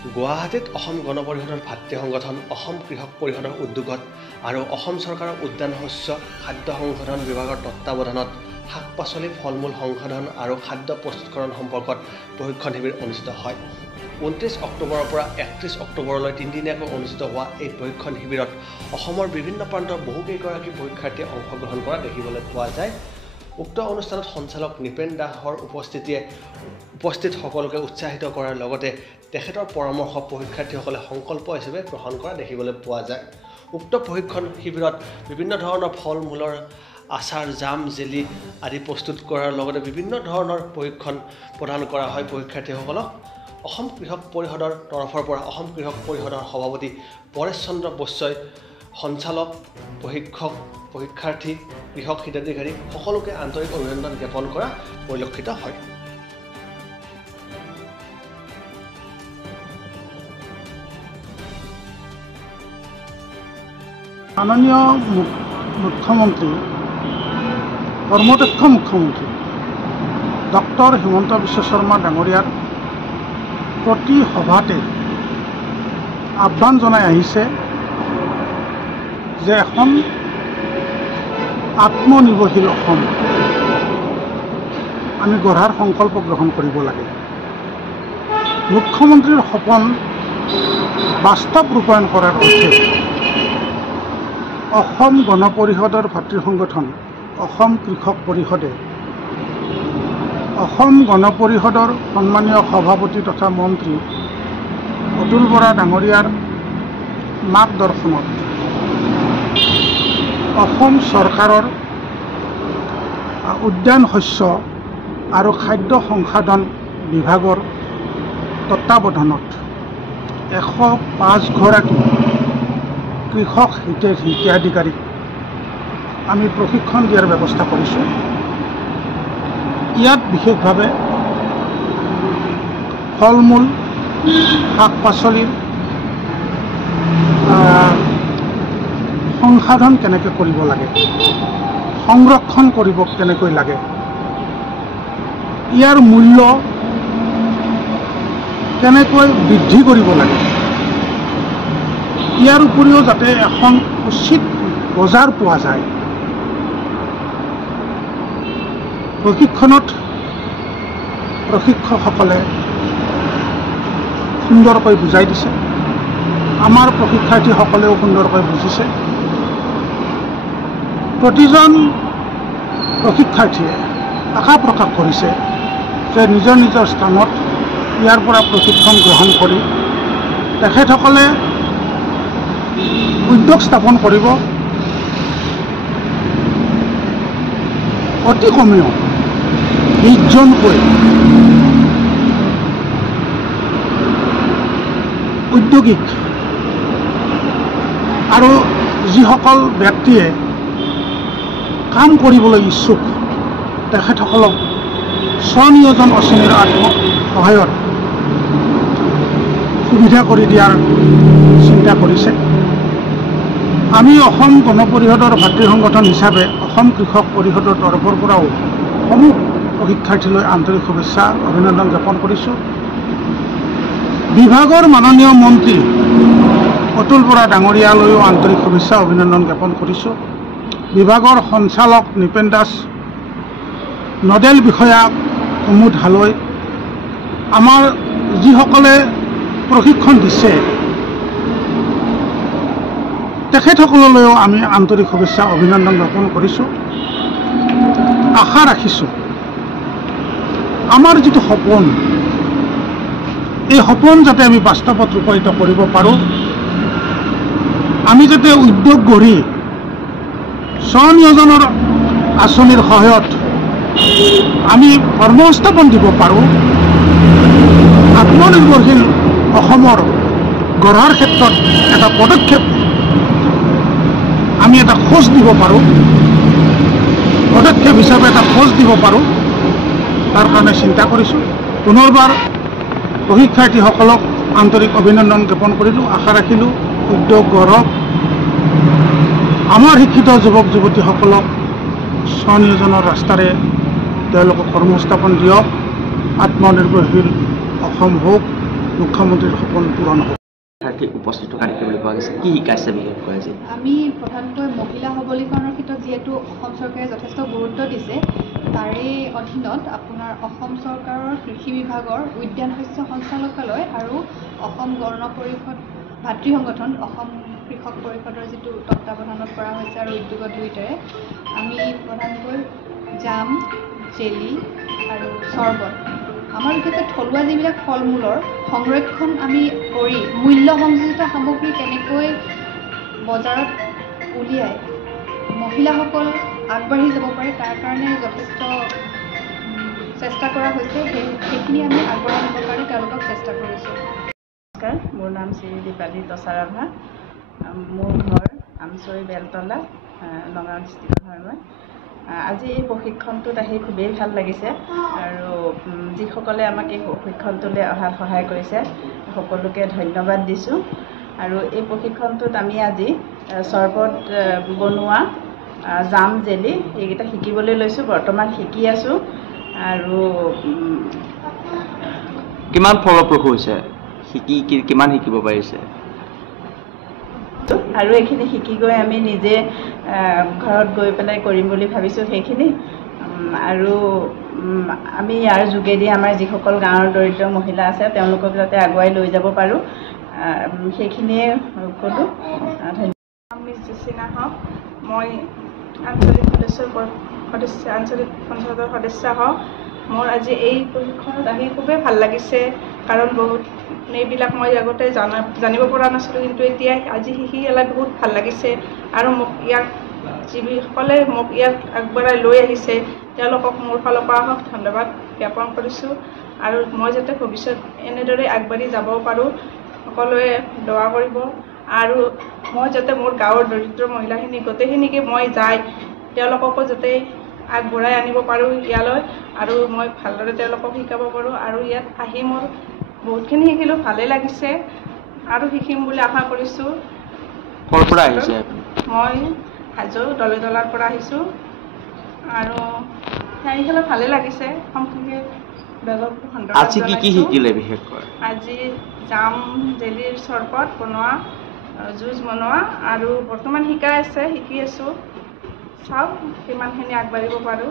গুৱাহাটীত অসম গণ পৰিষদৰ ভাতৃ সংগঠন অসম কৃষক পৰিষদৰ উদ্যোগত আৰু অসম চৰকাৰৰ উদ্যান শস্য খাদ্য সংশোধন বিভাগৰ তত্ত্বাৱধানত শাক পাচলি ফল-মূল সংশোধন আৰু খাদ্য প্ৰস্তুতকৰণ সম্পৰ্কত প্ৰশিক্ষণ শিবিৰ অনুষ্ঠিত হয়। 29 অক্টোবৰৰ পৰা 31 অক্টোবৰলৈ তিনিদিনীয়াকৈ অনুষ্ঠিত হোৱা এই প্ৰশিক্ষণ শিবিৰত অসমৰ বিভিন্ন প্ৰান্তৰ বহুকেইগৰাকী পৰীক্ষাৰ্থীয়ে অংশগ্ৰহণ কৰা দেখিবলৈ পোৱা যায়। উক্ত অনুষ্ঠানত সঞ্চালক নৃপেন দাসৰ উপস্থিত সকলোকে উৎসাহিত কৰাৰ লগতে তেখেতৰ পৰামৰ্শ পৰীক্ষাৰ্থীসকলে সংকল্প হিচাপে গ্ৰহণ কৰা দেখিবলৈ পোৱা যায়। উক্ত প্ৰশিক্ষণ শিবিৰত বিভিন্ন ধৰণৰ ফল-মূলৰ আচাৰ, জাম, জেলি আদি প্ৰস্তুত কৰাৰ লগতে বিভিন্ন ধৰণৰ প্ৰশিক্ষণ প্ৰদান কৰা হয় পৰীক্ষাৰ্থীসকলক। অসম কৃষক পৰিষদৰ তৰফৰ পৰা অসম কৃষক পৰিষদৰ সভাপতি পৰেশ চন্দ্ৰ বৈশ্যই সঞ্চালক, প্ৰশিক্ষক, পৰীক্ষাৰ্থী, কৃষক হিতাধিকাৰী সকলোকে আন্তৰিক অভিনন্দন জ্ঞাপন কৰা পৰিলক্ষিত হয়। মাননীয় মুখ্যমন্ত্ৰী, কৰ্মদক্ষ মুখ্যমন্ত্ৰী ডক্টৰ হিমন্ত বিশ্ব শৰ্মা ডাঙৰীয়াৰ প্ৰতি সভাতে আহ্বান জনাই আহিছে যে এখন আত্মনিৰ্ভৰশীল অসম আমি গঢ়াৰ সংকল্প গ্ৰহণ কৰিব লাগে। মুখ্যমন্ত্ৰীৰ সপোন বাস্তৱ ৰূপায়ণ কৰাৰ অৰ্থে অসম গণ পৰিষদৰ ভাতৃ সংগঠন অসম কৃষক পৰিষদে অসম গণ পৰিষদৰ সন্মানীয় সভাপতি তথা মন্ত্ৰী অতুল বৰা ডাঙৰীয়াৰ মাৰ্গদৰ্শনত অসম চৰকাৰৰ উদ্যান শস্য আৰু খাদ্য সংশোধন বিভাগৰ তত্ত্বাৱধানত 105 গৰাকী কৃষক হিতাধিকাৰীক আমি প্ৰশিক্ষণ দিয়াৰ ব্যৱস্থা কৰিছোঁ। ইয়াত বিশেষভাৱে ফল-মূল, শাক পাচলিৰ সংশোধন কেনেকৈ কৰিব লাগে, সংৰক্ষণ কৰিব কেনেকৈ লাগে, ইয়াৰ মূল্য কেনেকৈ বৃদ্ধি কৰিব লাগে, ইয়াৰ উপৰিও যাতে এখন উচিত বজাৰ পোৱা যায়। প্ৰশিক্ষণত প্ৰশিক্ষকসকলে সুন্দৰকৈ বুজাই দিছে, আমাৰ প্ৰশিক্ষাৰ্থীসকলেও সুন্দৰকৈ বুজিছে। প্ৰতিজন প্ৰশিক্ষাৰ্থীয়ে আশা প্ৰকাশ কৰিছে যে নিজৰ নিজৰ স্থানত ইয়াৰ পৰা প্ৰশিক্ষণ গ্ৰহণ কৰি তেখেতসকলে উদ্যোগ স্থাপন কৰিব। অতি কমেও 20জনকৈ উদ্যোগিক আৰু যিসকল ব্যক্তিয়ে কাম কৰিবলৈ ইচ্ছুক তেখেতসকলক স্বনিয়োজন আঁচনিৰ সহায়ত সুবিধা কৰি দিয়াৰ চিন্তা কৰিছে। আমি অসম গণ পৰিষদৰ ভাতৃ সংগঠন হিচাপে অসম কৃষক পৰিষদৰ তৰফৰ পৰাও সমূহ প্ৰশিক্ষাৰ্থীলৈ আন্তৰিক শুভেচ্ছা অভিনন্দন জ্ঞাপন কৰিছোঁ। বিভাগৰ মাননীয় মন্ত্ৰী অতুল বৰা ডাঙৰীয়ালৈও আন্তৰিক শুভেচ্ছা অভিনন্দন জ্ঞাপন কৰিছোঁ। বিভাগৰ সঞ্চালক নৃপেন দাস, নডেল বিষয়া কুমুদ হালৈ, আমাৰ যিসকলে প্ৰশিক্ষণ দিছে তেখেতসকললৈও আমি আন্তৰিক শুভেচ্ছা অভিনন্দন জ্ঞাপন কৰিছোঁ। আশা ৰাখিছোঁ আমাৰ যিটো সপোন, এই সপোন যাতে আমি বাস্তৱত ৰূপায়িত কৰিব পাৰোঁ। আমি যাতে উদ্যোগ গঢ়ি স্বনিয়োজনৰ আঁচনিৰ সহায়ত আমি কৰ্মসংস্থাপন দিব পাৰোঁ। আত্মনিৰ্ভৰশীল অসমৰ গঢ়াৰ ক্ষেত্ৰত এটা পদক্ষেপ আমি এটা খোজ দিব পাৰোঁ, পদক্ষেপ হিচাপে এটা খোজ দিব পাৰোঁ, তাৰ কাৰণে চিন্তা কৰিছোঁ। পুনৰবাৰ প্ৰশিক্ষাৰ্থীসকলক আন্তৰিক অভিনন্দন জ্ঞাপন কৰিলোঁ। আশা ৰাখিলোঁ উদ্যোগ গঢ়ক, আমাৰ শিক্ষিত যুৱক যুৱতীসকলক স্বনিয়োজনৰ ৰাস্তাৰে তেওঁলোকক কৰ্মসংস্থাপন দিয়ক, আত্মনিৰ্ভৰশীল অসম হোক, মুখ্যমন্ত্ৰীৰ সপোন পূৰণ হ'ব। উপস্থিত কাৰ্যক্ৰম পোৱা গৈছে কি শিকাইছে বিশেষকৈ আজি আমি প্ৰধানকৈ মহিলা সবলীকৰণৰ ক্ষেত্ৰত যিহেতু অসম চৰকাৰে যথেষ্ট গুৰুত্ব দিছে তাৰে অধীনত আপোনাৰ অসম চৰকাৰৰ কৃষি বিভাগৰ উদ্যান শস্য সঞ্চালকালয় আৰু অসম গণ পৰিষদ ভাতৃ সংগঠন অসম কৃষক পৰিষদৰ যিটো তত্বাৱধানত কৰা হৈছে আৰু উদ্যোগত দুয়োটাৰে আমি প্ৰধানকৈ জাম জেলি আৰু চৰ্বত আমাৰ বিশেষকৈ থলুৱা যিবিলাক ফল মূলৰ সংৰক্ষণ আমি কৰি মূল্য সংযোজিত সামগ্ৰী কেনেকৈ বজাৰত উলিয়াই মহিলাসকল আগবাঢ়ি যাব পাৰে তাৰ কাৰণে যথেষ্ট চেষ্টা কৰা হৈছে সেইখিনি আমি আগবঢ়াই নিবৰ কাৰণে তেওঁলোকক চেষ্টা কৰিছোঁ। নমস্কাৰ, মোৰ নাম শ্ৰী দীপালী তচাৰাভা। মোৰ ঘৰ আমচৰি বেলতলা, নগাঁও ডিষ্ট্ৰিক্টৰ হয় মই। আজি এই প্ৰশিক্ষণটোত আহি খুবেই ভাল লাগিছে আৰু যিসকলে আমাক এই প্ৰশিক্ষণটোলৈ অহাত সহায় কৰিছে সকলোকে ধন্যবাদ দিছোঁ। আৰু এই প্ৰশিক্ষণটোত আমি আজি চৰ্বত বনোৱা জাম জেলি এইকেইটা শিকিবলৈ লৈছোঁ, বৰ্তমান শিকি আছোঁ। আৰু কিমান ফলপ্ৰসূ হৈছে কিমান শিকিব পাৰিছে আৰু এইখিনি শিকি গৈ আমি নিজে ঘৰত গৈ পেলাই কৰিম বুলি ভাবিছোঁ সেইখিনি। আৰু আমি ইয়াৰ যোগেদি আমাৰ যিসকল গাঁৱৰ দৰিদ্ৰ মহিলা আছে তেওঁলোকক যাতে আগুৱাই লৈ যাব পাৰোঁ সেইখিনিয়ে ক'লোঁ। আমি জেচিনা হওক, মই আঞ্চলিক আঞ্চলিক পঞ্চায়তৰ সদস্য হওক। মোৰ আজি এই প্ৰশিক্ষণত আহি খুবেই ভাল লাগিছে কাৰণ বহুত এইবিলাক মই আগতে জানিব পৰা নাছিলোঁ, কিন্তু এতিয়া আজি শিকি পেলাই বহুত ভাল লাগিছে। আৰু মোক ইয়াক যিসকলে মোক ইয়াত আগবঢ়াই লৈ আহিছে তেওঁলোকক মোৰ ফালৰ পৰা ধন্যবাদ জ্ঞাপন কৰিছোঁ। আৰু মই যাতে ভৱিষ্যত এনেদৰে আগবাঢ়ি যাব পাৰোঁ সকলোৱে দোৱা কৰিব। আৰু মই যাতে মোৰ গাঁৱৰ দৰিদ্ৰ মহিলাখিনি গোটেইখিনিকে মই যাই তেওঁলোককো যাতে আগবঢ়াই আনিব পাৰোঁ ইয়ালৈ আৰু মই ভালদৰে তেওঁলোকক শিকাব পাৰোঁ। আৰু ইয়াত আহি মোৰ বহুতখিনি শিকিলোঁ, ভালেই লাগিছে আৰু শিকিম বুলি আশা কৰিছোঁ। ক'ৰ পৰা আহিছে? মই হাজো দলেদলাৰ পৰা আহিছোঁ আৰু আহি পেলাই ভালেই লাগিছে। আজি কি শিকিলে বিশেষকৈ? আজি জাম জেলিৰ চৰবত বনোৱা, জুচ বনোৱা আৰু বৰ্তমান শিকি আছোঁ। চাওক কিমানখিনি আগবাঢ়িব পাৰোঁ।